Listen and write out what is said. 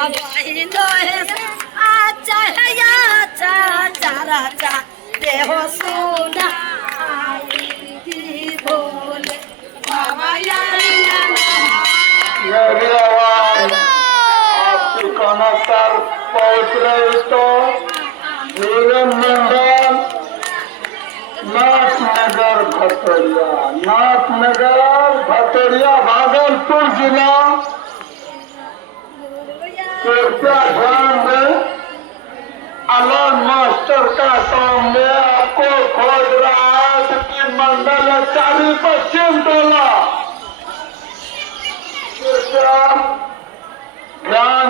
আচ্ছা আচ্ছা চারা দেহ সোনা बोले बाबा मेरी आवाज आपकी कानों पर पहुंच रही तो वीरेन मंडल नाथनगर भतरिया भागलपुर जिला कृपया ध्यान दें अलान मास्टर का सामने आपको खोज रहा है कि मंडल 40 पश्चिम टोला